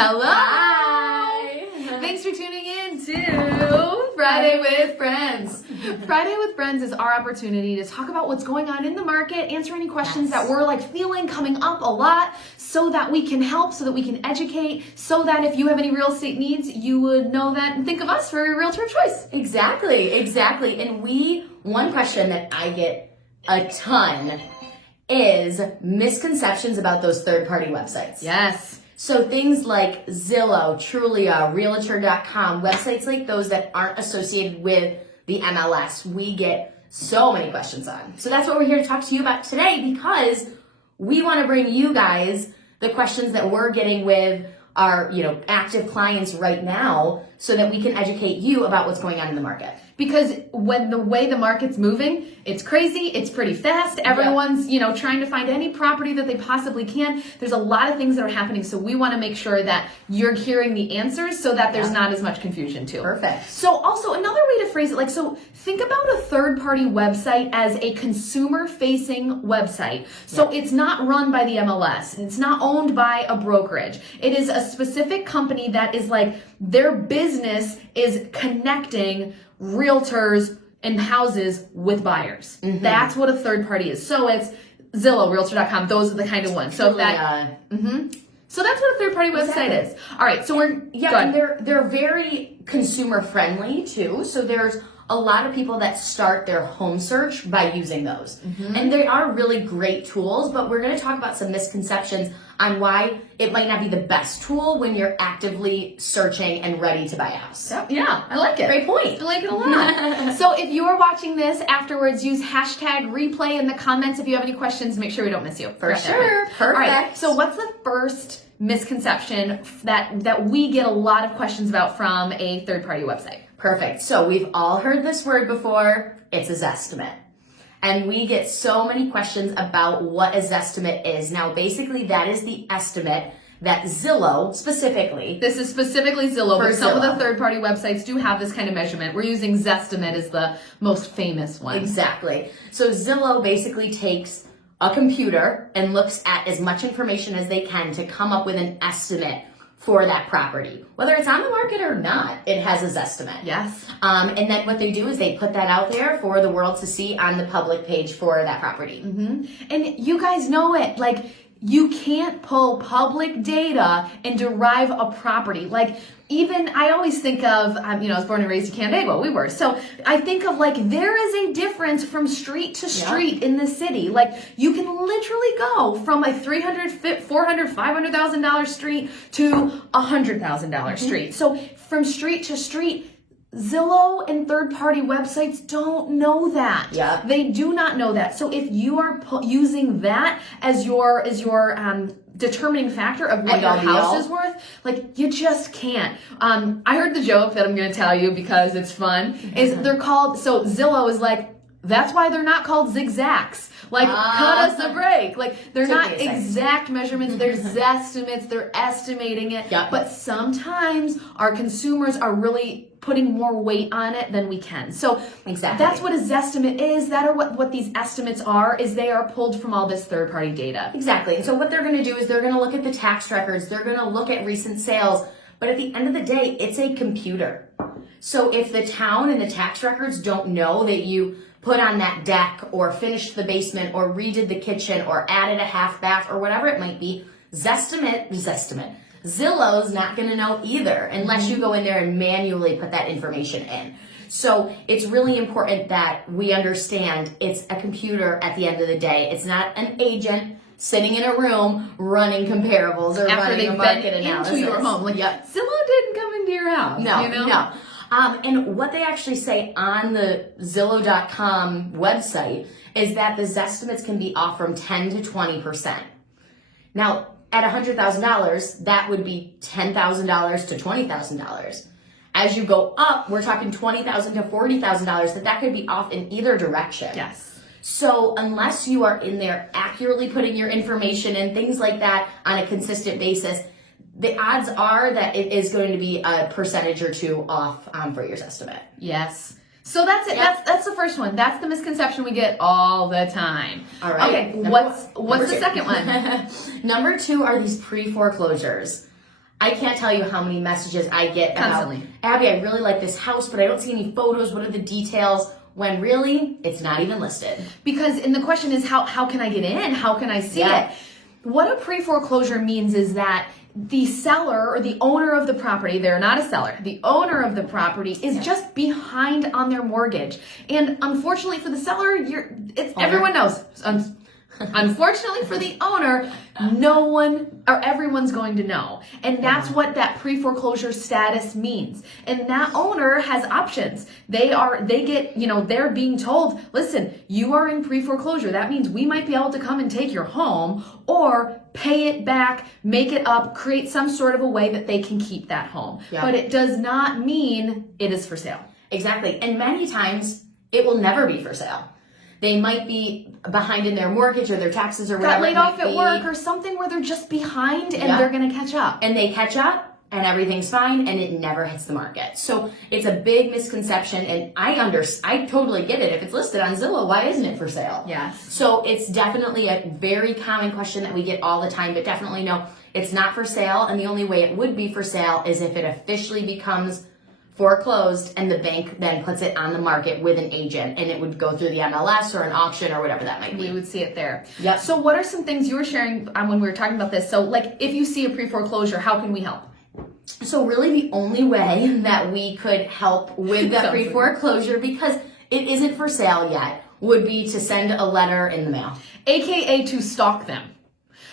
Hello! Hi! Thanks for tuning in to Friday with Friends. Friday with Friends is our opportunity to talk about what's going on in the market, answer any questions that we're feeling coming up a lot so that we can help, so that we can educate, so that if you have any real estate needs, you would know that and think of us for your realtor of choice. Exactly. And one question that I get a ton is misconceptions about those third-party websites. Yes. So things like Zillow, Trulia, Realtor.com, websites like those that aren't associated with the MLS, we get so many questions on. So that's what we're here to talk to you about today, because we want to bring you guys the questions that we're getting with our, active clients right now, so that we can educate you about what's going on in the market. Because when the way the market's moving, it's crazy, it's pretty fast. Everyone's, trying to find any property that they possibly can. There's a lot of things that are happening, so we want to make sure that you're hearing the answers so that there's not as much confusion too. Perfect. So also another way to phrase it, so think about a third-party website as a consumer-facing website. So it's not run by the MLS. It's not owned by a brokerage. It is a specific company that is their business is connecting realtors and houses with buyers. Mm-hmm. That's what a third party is. So it's Zillow, Realtor.com. Those are the kind of ones. So So that's what a third party website is. All right. So and they're very consumer friendly too. So there's a lot of people that start their home search by using those. Mm-hmm. And they are really great tools, but we're going to talk about some misconceptions on why it might not be the best tool when you're actively searching and ready to buy a house. Yeah, I like it. Great point. I like it a lot. So if you are watching this afterwards, use hashtag replay in the comments if you have any questions. Make sure we don't miss you. For sure. Perfect. All right. So what's the first misconception that we get a lot of questions about from a third-party website? Perfect. So we've all heard this word before. It's a Zestimate. And we get so many questions about what a Zestimate is. Now, basically, that is the estimate that Zillow specifically. This is specifically Zillow, but some of the third-party websites do have this kind of measurement. We're using Zestimate as the most famous one. Exactly. So Zillow basically takes a computer and looks at as much information as they can to come up with an estimate for that property. Whether it's on the market or not, it has a Zestimate. Yes. And then what they do is they put that out there for the world to see on the public page for that property. Mm-hmm. And you guys know it. You can't pull public data and derive a property. Even I always think of, I was born and raised in Canandaigua, we were. So I think of there is a difference from street to street in the city. You can literally go from a $300,000, $400,000, $500,000 street to $100,000 street. So from street to street, Zillow and third-party websites don't know that. Yeah. They do not know that. So if you are using that as your determining factor of what your house is worth, you just can't. I heard the joke that I'm going to tell you because it's fun. Is they're called, so Zillow is that's why they're not called zigzags. Cut us a break. They're not exact measurements. They're Zestimates. They're estimating it. Yep. But sometimes our consumers are really putting more weight on it than we can. So that's what a Zestimate is. That are what these estimates are, is they are pulled from all this third-party data. Exactly. And so what they're going to do is they're going to look at the tax records. They're going to look at recent sales. But at the end of the day, it's a computer. So if the town and the tax records don't know that you put on that deck or finished the basement or redid the kitchen or added a half bath or whatever it might be, Zillow's not going to know either unless you go in there and manually put that information in. So it's really important that we understand it's a computer at the end of the day. It's not an agent sitting in a room running comparables or running a market analysis. Into your home. Zillow didn't come into your house. No. And what they actually say on the Zillow.com website is that the Zestimates can be off from 10 to 20%. Now, at $100,000, that would be $10,000 to $20,000. As you go up, we're talking $20,000 to $40,000, that could be off in either direction. Yes. So unless you are in there accurately putting your information in, things like that on a consistent basis, the odds are that it is going to be a percentage or two off for your estimate. Yes. So that's it. Yep. That's the first one. That's the misconception we get all the time. All right. Okay. What's the second one? Number two are these pre-foreclosures. I can't tell you how many messages I get Constantly. about, Abby, I really like this house, but I don't see any photos. What are the details? When really, it's not even listed. And the question is, how can I get in? How can I see it? What a pre-foreclosure means is that the seller or the owner of the property, they're not a seller, the owner of the property is just behind on their mortgage. And unfortunately for the seller, everyone knows. Unfortunately for the owner, no one or everyone's going to know. And that's what that pre-foreclosure status means. And that owner has options. They're being told, listen, you are in pre-foreclosure. That means we might be able to come and take your home or pay it back, make it up, create some sort of a way that they can keep that home. Yeah. But it does not mean it is for sale. Exactly. And many times it will never be for sale. They might be behind in their mortgage or their taxes or whatever. Got laid off at work or something where they're just behind and they're going to catch up. And they catch up and everything's fine and it never hits the market. So it's a big misconception, and I totally get it. If it's listed on Zillow, why isn't it for sale? Yes. So it's definitely a very common question that we get all the time, but definitely no, it's not for sale. And the only way it would be for sale is if it officially becomes foreclosed and the bank then puts it on the market with an agent, and it would go through the MLS or an auction or whatever that might be. We would see it there. Yep. So what are some things you were sharing when we were talking about this? So like if you see a pre-foreclosure, how can we help? So really the only way that we could help with the pre-foreclosure, because it isn't for sale yet, would be to send a letter in the mail. AKA to stalk them.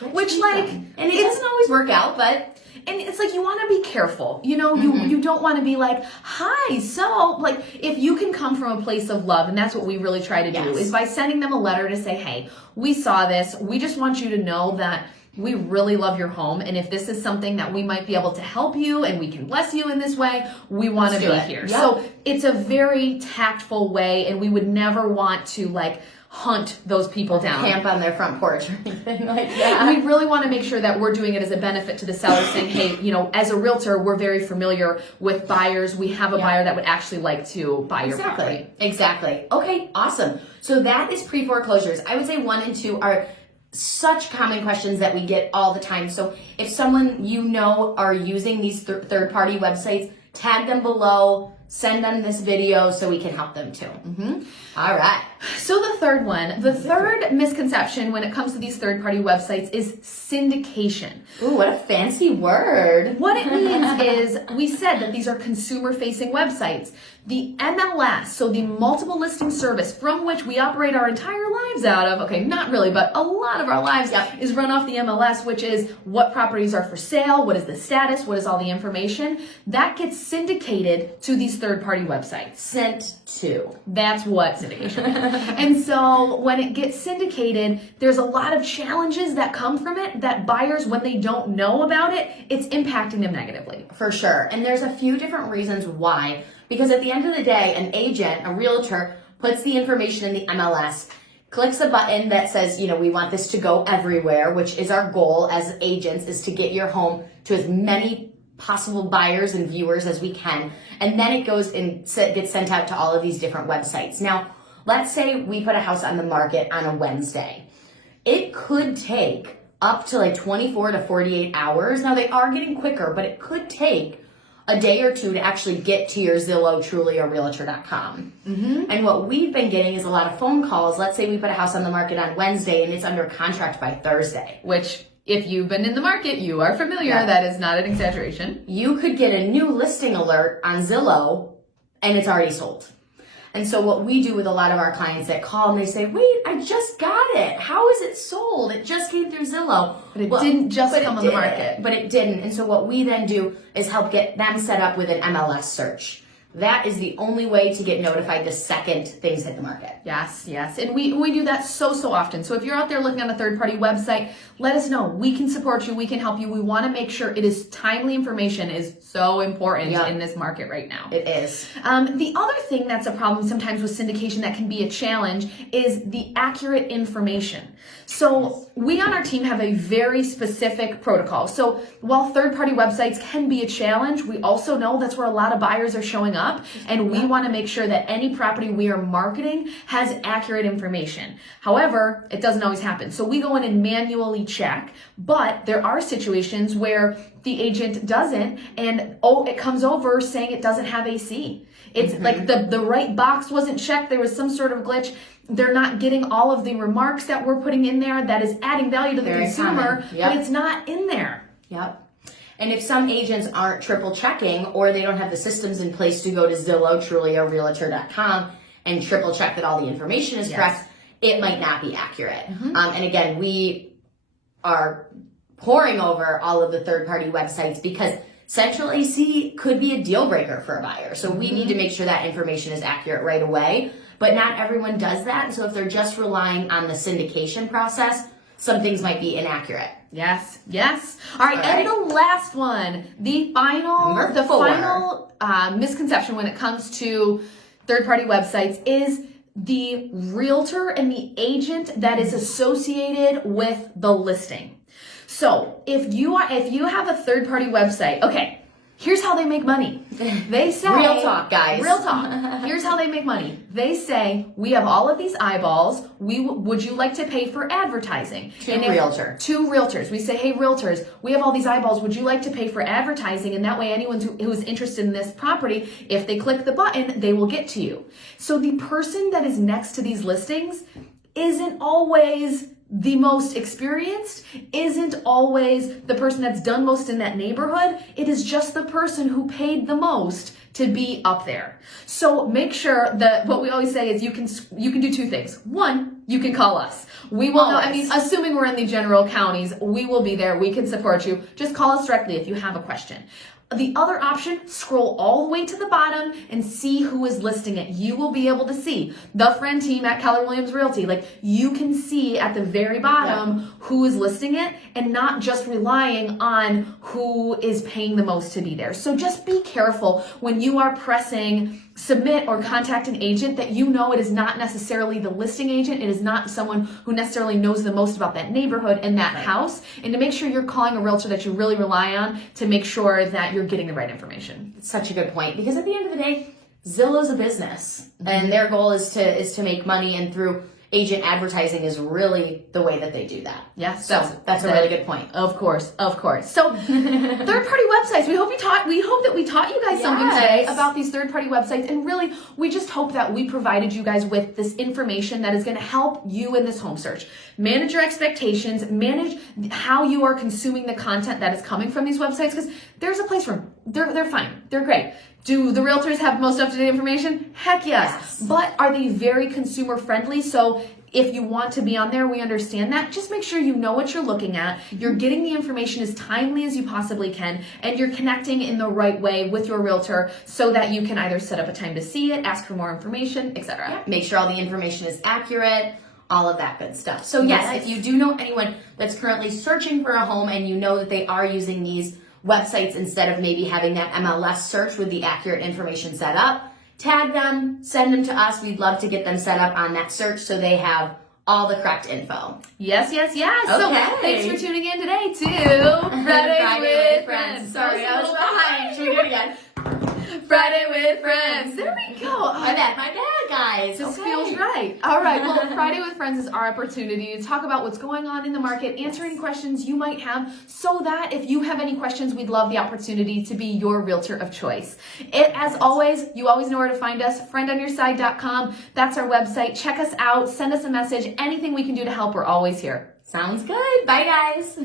And it doesn't always work out, but... And it's like, you want to be careful, you don't want to be like, hi, so like if you can come from a place of love, and that's what we really try to do, is by sending them a letter to say, hey, we saw this, we just want you to know that we really love your home, and if this is something that we might be able to help you and we can bless you in this way, we want to be here. Yep. So it's a very tactful way, and we would never want to like hunt those people down. Camp on their front porch or anything like that. We really want to make sure that we're doing it as a benefit to the seller, saying, hey, as a realtor, we're very familiar with buyers. We have a buyer that would actually like to buy your property. Exactly. Okay, awesome. So that is pre-foreclosures. I would say 1 and 2 are such common questions that we get all the time. So if someone are using these third-party websites, tag them below, send them this video so we can help them too. All right. So the third misconception when it comes to these third-party websites is syndication. Ooh, what a fancy word. What it means is, we said that these are consumer-facing websites. The MLS, so the multiple listing service from which we operate our entire lives out of, okay, not really, but a lot of our lives is run off the MLS, which is what properties are for sale, what is the status, what is all the information. That gets syndicated to these third-party websites. Sent to. That's what syndication is. And so when it gets syndicated, there's a lot of challenges that come from it that buyers, when they don't know about it, it's impacting them negatively. For sure. And there's a few different reasons why. Because at the end of the day, an agent, a realtor, puts the information in the MLS, clicks a button that says, we want this to go everywhere, which is our goal as agents, is to get your home to as many possible buyers and viewers as we can. And then it goes and gets sent out to all of these different websites. Now, let's say we put a house on the market on a Wednesday. It could take up to like 24 to 48 hours. Now, they are getting quicker, but it could take a day or two to actually get to your Zillow, Trulia, or Realtor.com. And what we've been getting is a lot of phone calls. Let's say we put a house on the market on Wednesday and it's under contract by Thursday. Which, if you've been in the market, you are familiar. Yeah. That is not an exaggeration. You could get a new listing alert on Zillow and it's already sold. And so what we do with a lot of our clients that call and they say, wait, I just got it. How is it sold? It just came through Zillow. But it didn't just come on the market. But it didn't. And so what we then do is help get them set up with an MLS search. That is the only way to get notified the second things hit the market. Yes. And we do that so often. So if you're out there looking on a third-party website, let us know. We can support you. We can help you. We want to make sure it is timely information is so important in this market right now. It is. The other thing that's a problem sometimes with syndication that can be a challenge is the accurate information. So we on our team have a very specific protocol. So while third-party websites can be a challenge, we also know that's where a lot of buyers are showing up, and we want to make sure that any property we are marketing has accurate information. However, it doesn't always happen. So we go in and manually check, but there are situations where the agent doesn't, and it comes over saying it doesn't have AC. It's like the right box wasn't checked. There was some sort of glitch. They're not getting all of the remarks that we're putting in there that is adding value to the consumer, but it's not in there. Yep. And if some agents aren't triple checking, or they don't have the systems in place to go to Zillow, Trulia, Realtor.com and triple check that all the information is correct, it might not be accurate. And again, we are pouring over all of the third-party websites because central AC could be a deal breaker for a buyer. So we need to make sure that information is accurate right away. But not everyone does that. And so if they're just relying on the syndication process, some things might be inaccurate. Yes. All right, and the last one, the final misconception when it comes to third-party websites is the realtor and the agent that is associated with the listing. So if you have a third-party website, okay, here's how they make money. They say, real talk, guys. Real talk. Here's how they make money. They say, we have all of these eyeballs. Would you like to pay for advertising? To realtors. We say, hey, realtors, we have all these eyeballs. Would you like to pay for advertising? And that way, anyone who's interested in this property, if they click the button, they will get to you. So the person that is next to these listings isn't always the most experienced, isn't always the person that's done most in that neighborhood. It is just the person who paid the most to be up there. So make sure that what we always say is you can do two things. One, you can call us. We will know, assuming we're in the general counties, we will be there. We can support you. Just call us directly if you have a question. The other option, scroll all the way to the bottom and see who is listing it. You will be able to see the friend team at Keller Williams Realty. Like, you can see at the very bottom who is listing it and not just relying on who is paying the most to be there. So just be careful when you are pressing submit or contact an agent that you know it is not necessarily the listing agent. It is not someone who necessarily knows the most about that neighborhood and that house. And to make sure you're calling a realtor that you really rely on to make sure that you're getting the right information. It's such a good point, because at the end of the day, Zillow's a business and their goal is to make money, and through agent advertising is really the way that they do that. Yes. So that's a really good point. Of course. So third-party websites. We hope that we taught you guys something today about these third-party websites, and really we just hope that we provided you guys with this information that is going to help you in this home search. Manage your expectations, manage how you are consuming the content that is coming from these websites, because there's a place for them. They're fine. They're great. Do the realtors have most up-to-date information? Heck yes. But are they very consumer friendly? So if you want to be on there, we understand that. Just make sure you know what you're looking at. You're getting the information as timely as you possibly can, and you're connecting in the right way with your realtor so that you can either set up a time to see it, ask for more information, etc. Yeah. Make sure all the information is accurate, all of that good stuff. So yes, if you do know anyone that's currently searching for a home and you know that they are using these websites instead of maybe having that MLS search with the accurate information set up, tag them, send them to us. We'd love to get them set up on that search so they have all the correct info. Yes. Okay. So thanks for tuning in today to Friday with Friends. Sorry, I was behind. Should we do it again? Friday with Friends. There we go. My bad, guys. This feels right. All right. Well, Friday with Friends is our opportunity to talk about what's going on in the market, answer any questions you might have, so that if you have any questions, we'd love the opportunity to be your realtor of choice. As always, you always know where to find us. friendonyourside.com. That's our website. Check us out. Send us a message. Anything we can do to help, we're always here. Sounds good. Bye, guys.